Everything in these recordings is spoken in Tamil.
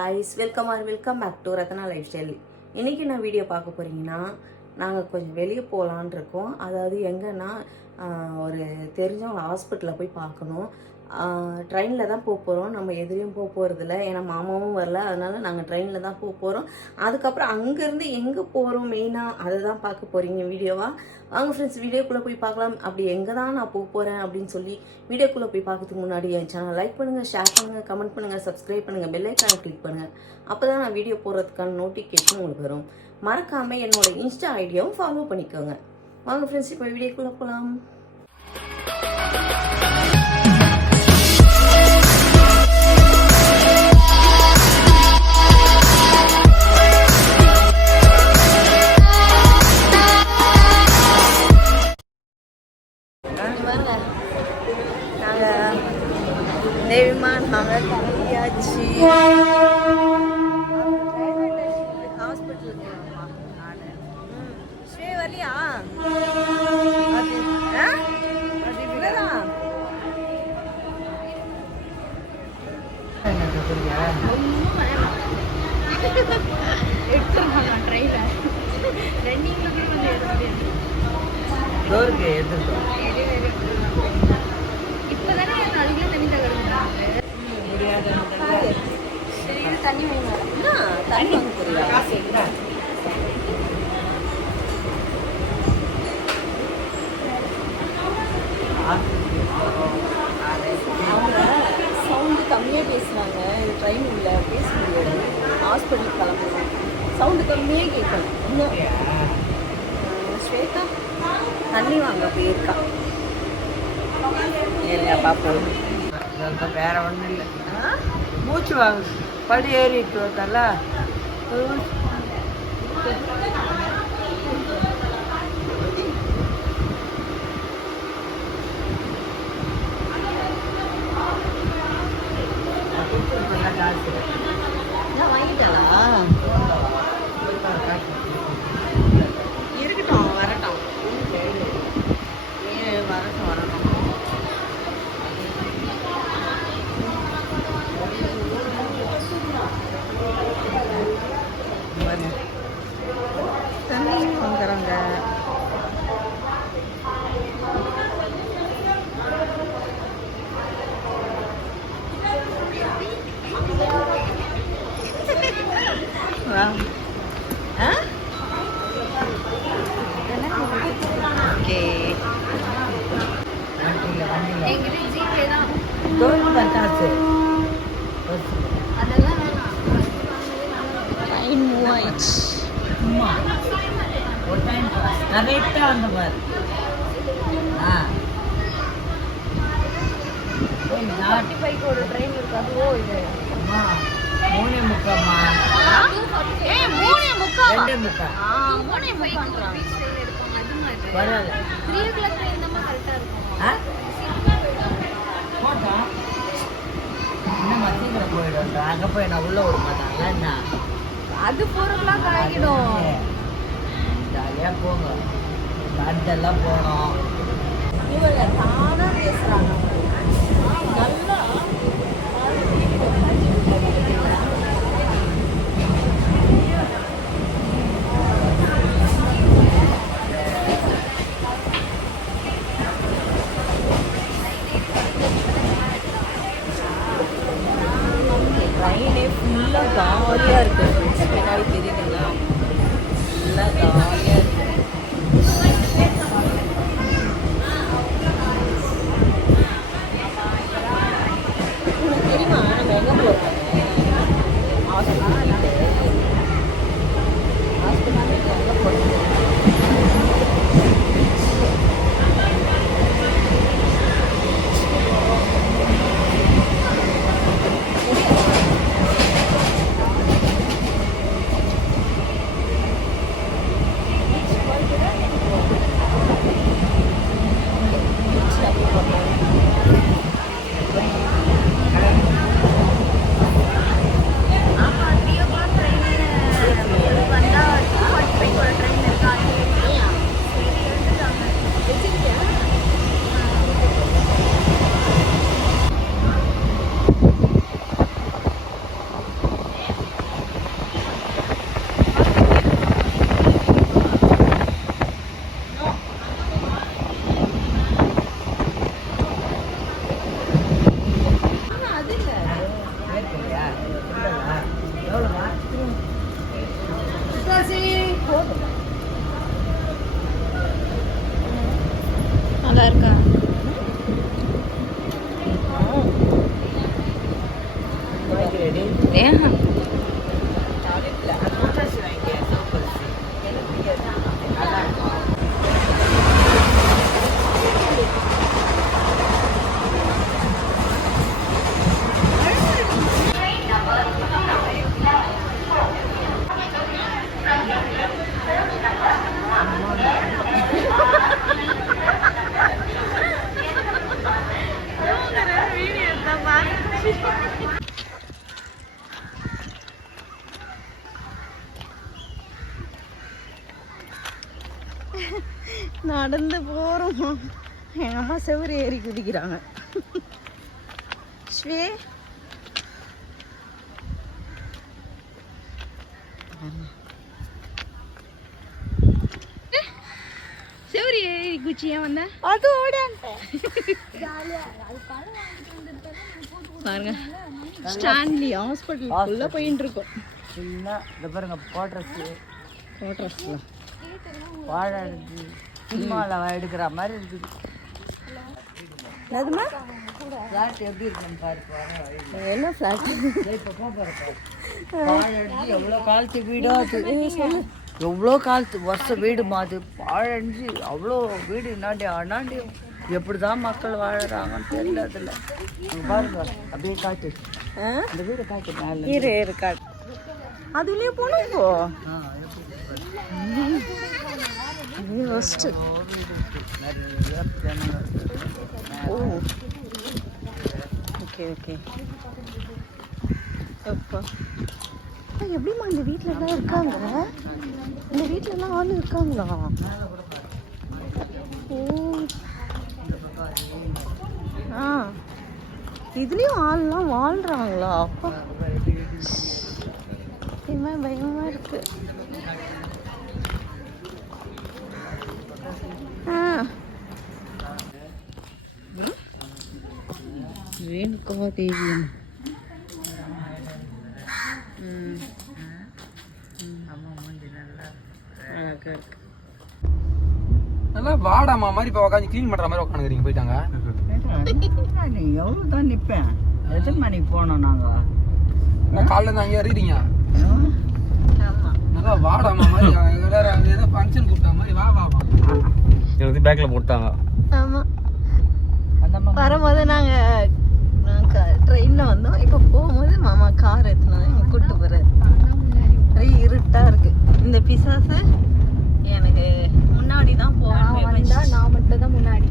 guys, welcome back to Ratana Lifestyle. இன்னைக்கு நான் வீடியோ பார்க்க போறீங்கன்னா நாங்கள் கொஞ்சம் வெளியே போகலான் இருக்கோம். அதாவது எங்கன்னா ஒரு தெரிஞ்சவங்க ஹாஸ்பிட்டலில் போய் பார்க்கணும். ட்ரெயினில் தான் போக போகிறோம். நம்ம எதிரையும் போக போகிறதில்ல, ஏன்னா மாமாவும் வரல. அதனால் நாங்கள் ட்ரெயினில் தான் போக போகிறோம். அதுக்கப்புறம் அங்கேருந்து எங்கே போகிறோம் மெயினாக அதை தான் பார்க்க போகிறீங்க வீடியோவாக. வாங்க ஃப்ரெண்ட்ஸ், வீடியோக்குள்ளே போய் பார்க்கலாம். அப்படி எங்கே தான் நான் போக போகிறேன் அப்படின்னு சொல்லி வீடியோக்குள்ளே போய் பார்க்கறதுக்கு முன்னாடி என் சேனல் லைக் பண்ணுங்கள், ஷேர் பண்ணுங்கள், கமெண்ட் பண்ணுங்கள், சப்ஸ்கிரைப் பண்ணுங்கள், பெல் ஐக்கானை கிளிக் பண்ணுங்கள். அப்போ தான் நான் வீடியோ போடுறதுக்கான நோட்டிஃபிகேஷன் உங்களுக்கு வரும். மறக்காமல் என்னோட இன்ஸ்டா ஐடியாவும் ஃபாலோ பண்ணிக்கோங்க. வாங்க ஃப்ரெண்ட்ஸ், இப்போ வீடியோக்குள்ளே போகலாம். தேவிமான் நாங்கள் கிளம்பியாச்சு. ஹாஸ்பிட்டலுக்கு ஸ்ரீ வரலையா? தண்ணி தண்ணி வாங்க போறியா? அவங்க சவுண்டு கம்மியாக பேசுனாங்க. இது ட்ரெயின் இல்லை, பேச முடியாது. ஹாஸ்பிட்டலுக்கு கிளம்பணும், சவுண்டு கம்மியாக கேட்கணும். இன்னும் ஸ்வேதா தண்ணி வாங்க போயிருக்கா. இல்லை பாப்போம், வேற ஒன்றும் இல்லை. மூச்சு வாங்க, படி ஏறிட்டு வந்தால வாங்கிட்டாளா? இருக்கட்டும், வரட்டும் வரட்டும். தண்ணி வாங்குறாங்க. கரெக்டா அந்த மாதிரி ஒரு ட்ரெயின் இருக்கு, அதுவோ இது 3:45. பரவாயில்ல, 3 o'clock ட்ரெயின் தான் கரெக்டா இருக்கும். போட்டா இன்னும் மத்தியத்தில் போயிடும். அங்கே போய் நான் உள்ள விட மாட்டாங்களா என்ன? அது 4 o'clock ஆகிடும். ஜாலியாக போங்க, காட்டெல்லாம் போனோம். இவங்க தானா பேசுறாங்க நல்லா. ட்ரெயினே ஃபுல்லாக காலியாக இருக்குது. பின்னாடி தெரியுதுங்களா? ஃபுல்லாக காலியாக இருக்குது. தெரியுமா நம்ம எங்கே போகிறோம்? ஹாஸ்பிட்டல் எங்கே போகிறோம்? நடந்து போறோம். எங்க அம்மா செவரு ஏறி குதிக்கிறாங்க. ஸ்வே செவரு ஏறி குச்சியா வந்த அது பாருங்க. ஸ்டான்லி ஹாஸ்பிட்டல் போயிட்டு இருக்கோம். பாருங்க போட்ரஸ் கோட்ரஸ்லாம் வாழை இருக்கு, சினிமாவில் எடுக்கிற மாதிரி இருக்குது. அதுமா ஃப்ளாட் எப்படி இருக்குன்னு பாரு. என்ன ஃப்ளாட்? வாழை அடிச்சு எவ்வளோ காலத்து வீடோ அது, எவ்வளோ காலத்து வருஷம் வீடுமா அது. வாழை அடிச்சு அவ்வளோ வீடு அண்ணாண்டி எப்படி தான் மக்கள் வாழறாங்கன்னு தெரியல. அதில் பாருங்க அப்படியே காட்டு, இந்த வீடு காட்டு மேலே இருக்காது. அதுலயே போனப்போ ஓகே ஓகே. எப்படிமா இந்த வீட்டில் எல்லாம் இருக்காங்க? இந்த வீட்டில் எல்லாம் ஆள் இருக்காங்களா? ஓ ஆ, இதுலேயும் ஆள்லாம் வாழ்கிறாங்களா? அப்பா பயமா இருக்கு. ரேணுகா தேவி அழகா இருக்கு. நல்லா வாடாமா மாதிரி இப்போ உட்காந்து க்ளீன் பண்ணுற மாதிரி உட்காந்துக்கிறீங்க போயிட்டாங்க. நீ எவ்வளோ தான் நிற்பேன். எத்தனை மணிக்கு போனோம் நாங்கள்? காலைல தான் அங்கே ஏறிட்டீங்க. ஆமா நல்லா வாடாமா மாதிரி வேற ஏதோ ஃபங்க்ஷன் கூப்பிட்ட மாதிரி வா வா வா. எனக்கு பேக்கில் போட்டாங்க. ஆமா வரும்போது நாங்கள் ட்ரெயினில் வந்தோம். இப்போ போகும்போது மாமா கார் எடுத்துனா எங்க கூப்பிட்டு போகிறாரு. நிறைய இருட்டாக இருக்கு. இந்த பிசாசு எனக்கு முன்னாடி தான் போவேன். நான் மட்டும் தான் முன்னாடி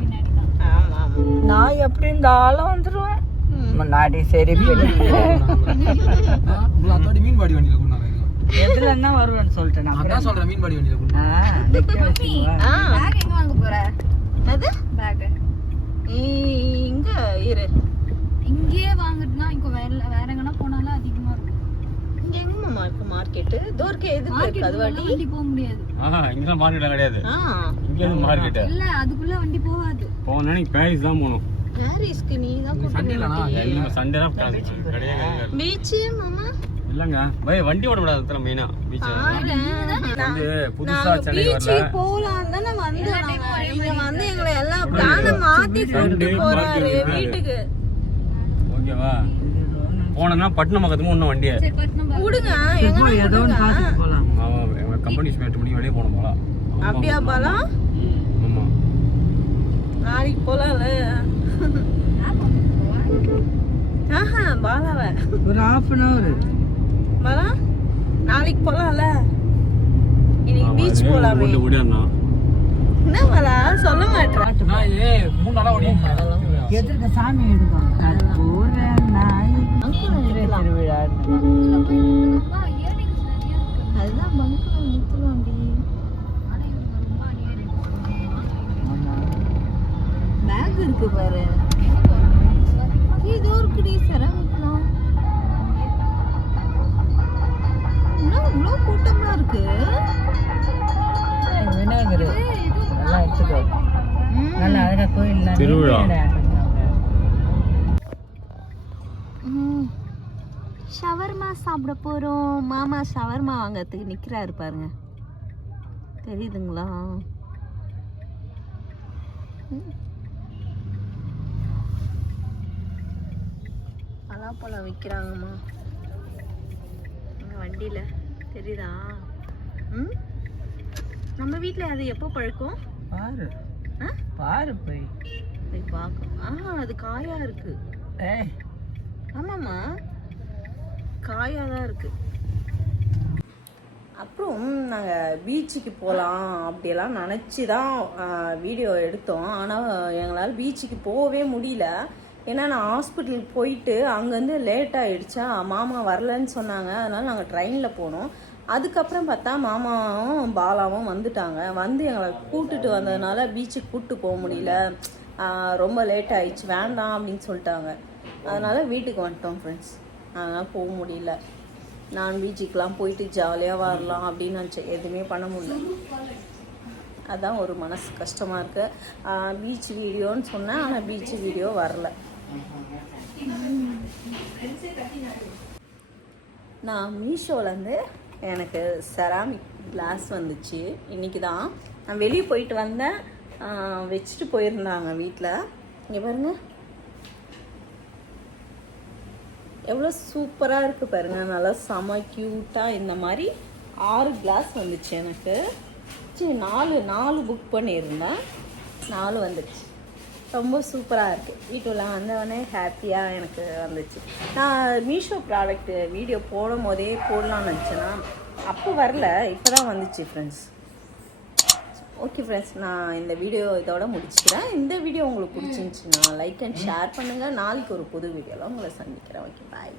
பின்னாடி தான். ஆமாம் ஆமாம். நான் எப்படி இருந்தாலும் வந்துடுவேன் முன்னாடி. சரி அதோட மீன்பாடி வண்டியில் கொண்டாங்க. எதுலன்னா வருவேன்னு சொல்லிட்டேன். நான் அதான் சொல்கிறேன், மீன்பாடி வண்டியில் கொண்டாங்க. பேக் எங்கே வாங்க போகிற? அது பேக்கு இங்க இரு. இங்கேயே வாங்குறதுனா இங்க வேற எங்கனா போனாலும் அதிகமா இருக்கு. இங்க எங்கம்மா இருக்கு மார்க்கெட்? தோர்க்கே எதுக்கு இருக்கு? அது வண்டி போக முடியாது. இங்கெல்லாம் மார்க்கெட் கிடையாது. இங்கே மார்க்கெட் இல்ல, அதுக்குள்ள வண்டி போகாது. போனா நீ பாரிஸ் தான் போகணும். பாரிஸ்க்கு நீ தான் கூட்டிட்டு இல்ல சண்டே தான் கிடையாது. பீச் மாமா இல்லங்க வண்டி ஓட கூடாது மெயினா. பீச் வந்து புதுசா சென்னை வரல. பீச் போலாம் தான வந்தோம். நீங்க வந்து எங்களை எல்லாம் பிளான மாத்தி கூட்டி போறாரு வீட்டுக்கு. ஓகேவா? போனனா பட்டணம் பக்கத்துக்கு இன்னும் வண்டியே சரி பட்டணம் விடுங்க. எங்க ஏதோ ஒன்று பார்த்துட்டு போகலாம். ஆமா எங்க கம்பெனி 8 மணிக்கு வெளியே போகணும் போலாம். அப்படியா பாலாம்? ஆமா நாளைக்கு போலாம்ல. ஆஹா பாலாவ ஒரு half an hour பாலா நாளைக்கு போலாம்ல. இன்னைக்கு பீச் போலாமே. ஓடியானா என்ன பாலா சொல்ல மாட்டேன். நான் 3 நாளா ஓடிட்டேன். எதிர்க்க சாமி எடுக்கும். கற்பூர நாய் திருவிழா. அதுதான் பங்குல நிறுத்தலாம். பேக் இருக்கு பாரு. இது இருக்குடி செரமிக்லாம். இவ்வளோ கூட்டமா இருக்கு. விநாயகர் நல்லா எடுத்துக்கோ. நல்லா அழகா கோயில் திருவிழா. ஷவர்மா சாப்பிட போறோம். மாமா ஷவர்மா வாங்கறதுக்கு நிக்கிறாரு பாருங்க. தெரியுதுங்களா? பலாப்பழம் விற்கிறாங்கம்மா வண்டியில் தெரியுதா? ம், நம்ம வீட்டில் அது எப்போ பழுக்கும்? பாரு ஆ, பாரு போய் பார்க்கும். அது காயா இருக்கு. ஆமாம்மா, காயாக தான் இருக்கு. அப்புறம் நாங்கள் பீச்சுக்கு போகலாம் அப்படியெல்லாம் நினச்சி தான் வீடியோ எடுத்தோம். ஆனால் எங்களால் பீச்சுக்கு போகவே முடியல. ஏன்னா நான் ஹாஸ்பிட்டலுக்கு போயிட்டு அங்கேருந்து லேட் ஆகிடுச்சா, மாமா வரலன்னு சொன்னாங்க. அதனால் நாங்கள் ட்ரெயினில் போனோம். அதுக்கப்புறம் பார்த்தா மாமாவும் பாலாவும் வந்துட்டாங்க. வந்து எங்களை கூப்பிட்டுட்டு வந்ததுனால பீச்சுக்கு கூப்பிட்டு போக முடியல, ரொம்ப லேட் ஆயிடுச்சு, வேண்டாம் அப்படின்னு சொல்லிட்டாங்க. அதனால் வீட்டுக்கு வந்துட்டோம் ஃப்ரெண்ட்ஸ். அதனால் போக முடியல. நான் பீச்சுக்கெலாம் போயிட்டு ஜாலியாக வரலாம் அப்படின்னு நினச்சேன், எதுவுமே பண்ண முடியல. அதான் ஒரு மனசு கஷ்டமாக இருக்குது. பீச் வீடியோன்னு சொன்னேன், ஆனால் பீச் வீடியோ வரல. நான் மீஷோலேருந்து எனக்கு செராமிக் கிளாஸ் வந்துச்சு இன்றைக்கி தான். நான் வெளியே போயிட்டு வந்தேன், வச்சுட்டு போயிருந்தாங்க வீட்டில். இங்கே பாருங்க எவ்வளோ சூப்பராக இருக்குது பாருங்கள். நல்லா செம க்யூட்டாக இந்த மாதிரி 6 கிளாஸ் வந்துச்சு எனக்கு. சரி, 4 புக் பண்ணியிருந்தேன், 4 வந்துடுச்சு. ரொம்ப சூப்பராக இருக்குது. வீட்டுல வந்தவொடனே ஹாப்பியாக எனக்கு வந்துச்சு. நான் மீஷோ ப்ராடக்ட்டு வீடியோ போடும் போதே போடலான்னு நினச்சேன்னா அப்போ வரல, இப்போ தான் வந்துச்சு ஃப்ரெண்ட்ஸ். ஓகே ஃப்ரெண்ட்ஸ், நான் இந்த வீடியோ இதோட முடிச்சுக்கிறேன். இந்த வீடியோ உங்களுக்கு பிடிச்சிருந்துச்சுன்னா லைக் அண்ட் ஷேர் பண்ணுங்கள். நாளைக்கு ஒரு புது வீடியோவில் உங்களை சந்திக்கிறேன். ஓகே, பாய்.